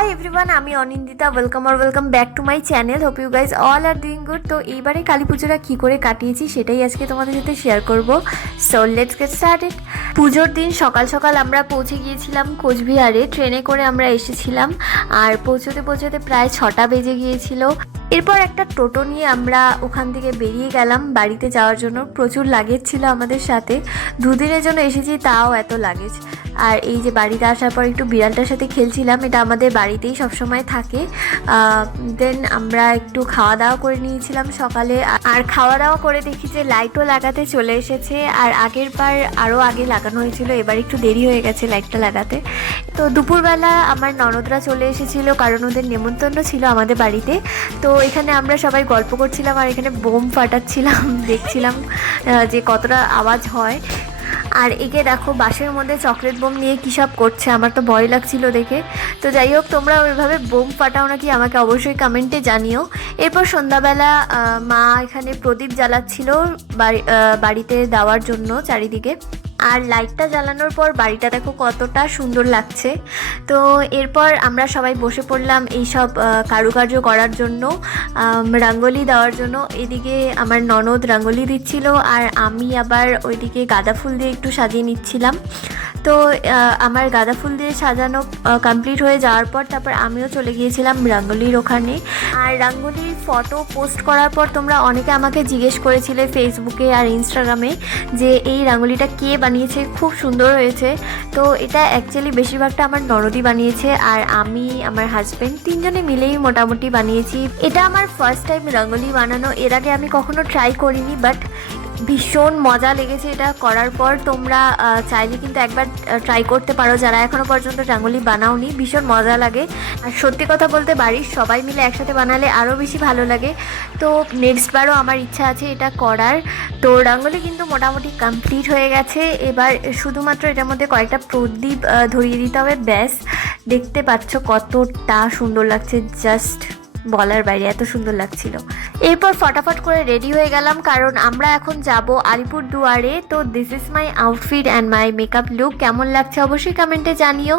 আমি Anindita. Welcome R welcome back to my channel hope you guys all are doing good তো এইবারে কালী পুজোটা কী করে কাটিয়েছি সেটাই আজকে তোমাদের সাথে শেয়ার করব। সো লেটস গেট স্টার্টেড পুজোর দিন সকাল সকাল আমরা পৌঁছে গিয়েছিলাম কোচবিহারে। ট্রেনে করে আমরা এসেছিলাম। আর পৌঁছতে পৌঁছতে প্রায় ছটা বেজে গিয়েছিল। এরপর একটা টোটো নিয়ে আমরা ওখান থেকে বেরিয়ে গেলাম। বাড়িতে যাওয়ার জন্য প্রচুর লাগেজ ছিল আমাদের সাথে। দুদিনের জন্য এসেছি, তাও এত লাগেজ আর এই যে বাড়িতে আসার পর একটু বিড়ালটার সাথে খেলছিলাম, এটা আমাদের বাড়িতেই সবসময় থাকে। দেন আমরা একটু খাওয়া দাওয়া করে নিয়েছিলাম সকালে। আর খাওয়া দাওয়া করে দেখি যে লাইটও লাগাতে চলে এসেছে। আর আগের বার আরও আগে লাগানো হয়েছিল, এবার একটু দেরি হয়ে গেছে লাইটটা লাগাতে। তো দুপুরবেলা আমার ননদরা চলে এসেছিল, কারণ ওদের নেমন্তন্ন ছিল আমাদের বাড়িতে। তো এখানে আমরা সবাই গল্প করছিলাম আর এখানে বোম ফাটাচ্ছিলাম, দেখছিলাম যে কতটা আওয়াজ হয়। আর একে দেখো বাসের মধ্যে চকলেট বোম নিয়ে কী সব করছে, আমার তো ভয় লাগছিল দেখে। তো যাই হোক, তোমরা ওইভাবে বোম ফাটাও নাকি, আমাকে অবশ্যই কমেন্টে জানিও। এরপর সন্ধ্যাবেলা মা এখানে প্রদীপ জ্বালাচ্ছিল বাড়ি বাড়িতে দেওয়ার জন্য চারিদিকে। আর লাইটটা জ্বালানোর পর বাড়িটা দেখো কতটা সুন্দর লাগছে। তো এরপর আমরা সবাই বসে পড়লাম এইসব কারুকার্য করার জন্য রাঙ্গলি দেওয়ার জন্য। এদিকে আমার ননদ রাঙ্গলি দিচ্ছিল আর আমি আবার ওইদিকে গাঁদা ফুল দিয়ে একটু সাজিয়ে নিচ্ছিলাম। তো আমার গাঁদা ফুল দিয়ে সাজানো কমপ্লিট হয়ে যাওয়ার পর তারপর আমিও চলে গিয়েছিলাম রাঙ্গোলির ওখানে। আর রাঙ্গোলির ফটো পোস্ট করার পর তোমরা অনেকে আমাকে জিজ্ঞেস করেছিলে ফেসবুকে আর ইনস্টাগ্রামে যে এই রাঙ্গোলিটা কে বানিয়েছে? খুব সুন্দর হয়েছে। তো এটা অ্যাকচুয়ালি বেশিরভাগটা আমার ননদি বানিয়েছে আর আমি, আমার হাজব্যান্ড তিনজনে মিলেই মোটামুটি বানিয়েছি। এটা আমার ফার্স্ট টাইম রঙ্গোলি বানানো। এর আগে আমি কখনো ট্রাই করিনি বাট ভীষণ মজা লেগেছে এটা করার পর তোমরা চাইলে কিন্তু একবার ট্রাই করতে পারো। যারা এখনও পর্যন্ত রাঙ্গোলি বানাওনি, ভীষণ মজা লাগে। আর সত্যি কথা বলতে বাড়ির সবাই মিলে একসাথে বানালে আরও বেশি ভালো লাগে। তো নেক্সট বারও আমার ইচ্ছা আছে এটা করার। তো রাঙ্গোলি কিন্তু মোটামুটি কমপ্লিট হয়ে গেছে। এবার শুধুমাত্র এটার মধ্যে কয়েকটা প্রদীপ ধরিয়ে দিতে হবে। ব্যাস, দেখতে পাচ্ছ কতটা সুন্দর লাগছে। জাস্ট বলার বাইরে এত সুন্দর লাগছিল। এরপর ফটাফট করে রেডি হয়ে গেলাম, কারণ আমরা এখন যাব আলিপুর দুয়ারে। তো this is my outfit and my makeup look কেমন লাগছে অবশ্যই কমেন্টে জানিও।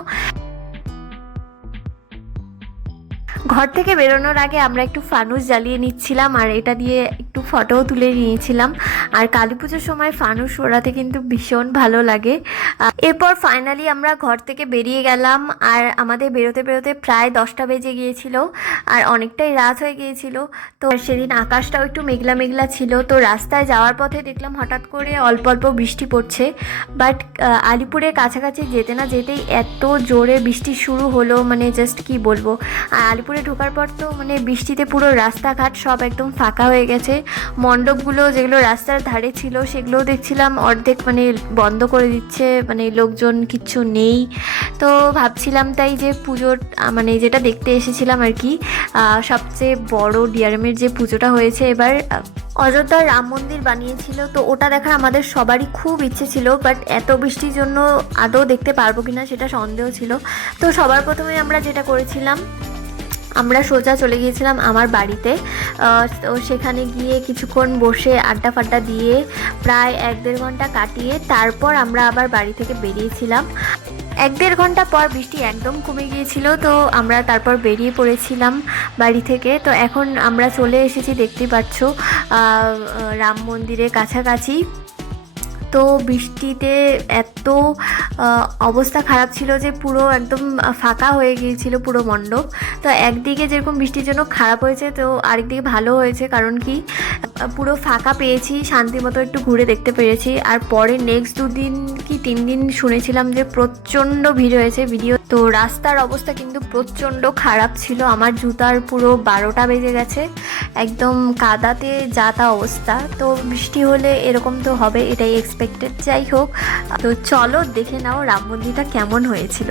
ঘর থেকে বেরোনোর আগে আমরা একটু ফানুস জ্বালিয়ে নিচ্ছিলাম আর এটা দিয়ে একটু ফটোও তুলে নিয়েছিলাম। আর কালী পুজোর সময় ফানুস ওড়াতে কিন্তু ভীষণ ভালো লাগে। এরপর ফাইনালি আমরা ঘর থেকে বেরিয়ে গেলাম আর আমাদের বেরোতে বেরোতে প্রায় দশটা বেজে গিয়েছিল আর অনেকটাই রাত হয়ে গিয়েছিল। তো সেদিন আকাশটাও একটু মেঘলা মেঘলা ছিল। তো রাস্তায় যাওয়ার পথে দেখলাম হঠাৎ করে অল্প অল্প বৃষ্টি পড়ছে। বাট আলিপুরের কাছাকাছি যেতে না যেতেই এত জোরে বৃষ্টি শুরু হলো। মানে জাস্ট কি বলব? আর আলিপুরে ঢোকার পর তো মানে বৃষ্টিতে পুরো রাস্তাঘাট সব একদম ফাঁকা হয়ে গেছে। মণ্ডপগুলো যেগুলো রাস্তার ধারে ছিল সেগুলোও দেখছিলাম অর্ধেক মানে বন্ধ করে দিচ্ছে মানে লোকজন কিচ্ছু নেই। তো ভাবছিলাম তাই যে পুজোর মানে যেটা দেখতে এসেছিলাম আর কি সবচেয়ে বড় ডিআরএমের যে পুজোটা হয়েছে এবার আহ, অযোধ্যার রাম মন্দির বানিয়েছিল। তো ওটা দেখার আমাদের সবারই খুব ইচ্ছে ছিল বাট এত বৃষ্টির জন্য আদৌ দেখতে পারব কিনা সেটা সন্দেহ ছিল। তো সবার প্রথমে আমরা যেটা করেছিলাম আমরা সোজা চলে গিয়েছিলাম আমার বাড়িতে। তো সেখানে গিয়ে কিছুক্ষণ বসে আড্ডা ফাড্ডা দিয়ে প্রায় এক দেড় ঘণ্টা কাটিয়ে তারপর আমরা আবার বাড়ি থেকে বেরিয়েছিলাম। এক দেড় ঘণ্টা পর বৃষ্টি একদম কমে গিয়েছিল, তো আমরা তারপর বেরিয়ে পড়েছিলাম বাড়ি থেকে। তো এখন আমরা চলে এসেছি দেখতে পাচ্ছ রাম মন্দিরের কাছাকাছি। তো বৃষ্টিতে, এত অবস্থা খারাপ ছিল যে পুরো একদম ফাঁকা হয়ে গিয়েছিল পুরো মণ্ডপ। তো একদিকে যেরকম বৃষ্টির জন্য খারাপ হয়েছে, তো আরেকদিকে ভালো হয়েছে। কারণ কি? পুরো ফাঁকা পেয়েছি, শান্তি মতো একটু ঘুরে দেখতে পেরেছি। আর পরে নেক্সট দুদিন কি তিন দিন শুনেছিলাম যে প্রচণ্ড ভিড় হয়েছে ভিডিও তো রাস্তার অবস্থা কিন্তু প্রচণ্ড খারাপ ছিল। আমার জুতার পুরো বারোটা বেজে গেছে। একদম কাদাতে যা তা অবস্থা। তো বৃষ্টি হলে এরকম তো হবে, এটাই এক্সপেক্টেড যাই হোক, তো চলো দেখে নাও রাম মন্দিরটা কেমন হয়েছিল।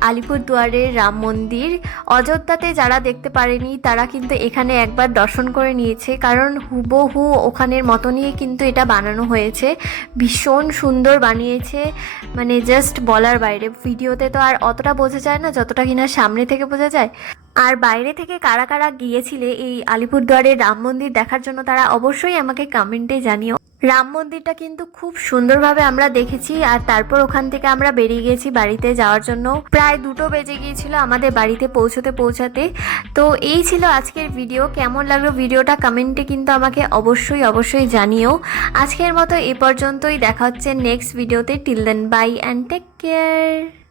আলিপুরদুয়ারের রাম মন্দির। অযোধ্যাতে যারা দেখতে পারেনি, তারা কিন্তু এখানে একবার দর্শন করে নিয়েছে। কারণ হুবহু ওখানের মতনই কিন্তু এটা বানানো হয়েছে। ভীষণ সুন্দর বানিয়েছে। মানে জাস্ট বলার বাইরে। ভিডিওতে তো আর অতটা বোঝা যায় না, যতটা কিনা সামনে থেকে বোঝা যায়। আর বাইরে থেকে কারা কারা গিয়েছিলে এই আলিপুরদুয়ারের রাম মন্দির দেখার জন্য, তারা অবশ্যই আমাকে কমেন্টে জানিও। রাম মন্দিরটা কিন্তু খুব সুন্দরভাবে আমরা দেখেছি আর তারপর ওখান থেকে আমরা বেরিয়ে গেছি বাড়িতে যাওয়ার জন্য। প্রায় দুটো বেজে গিয়েছিল আমাদের বাড়িতে পৌঁছতে পৌঁছাতে। তো এই ছিল আজকের ভিডিও। কেমন লাগল ভিডিওটা কমেন্টে কিন্তু আমাকে অবশ্যই অবশ্যই জানিও। আজকের মতো এ পর্যন্তই। দেখা হচ্ছে নেক্সট ভিডিওতে till then bye and take care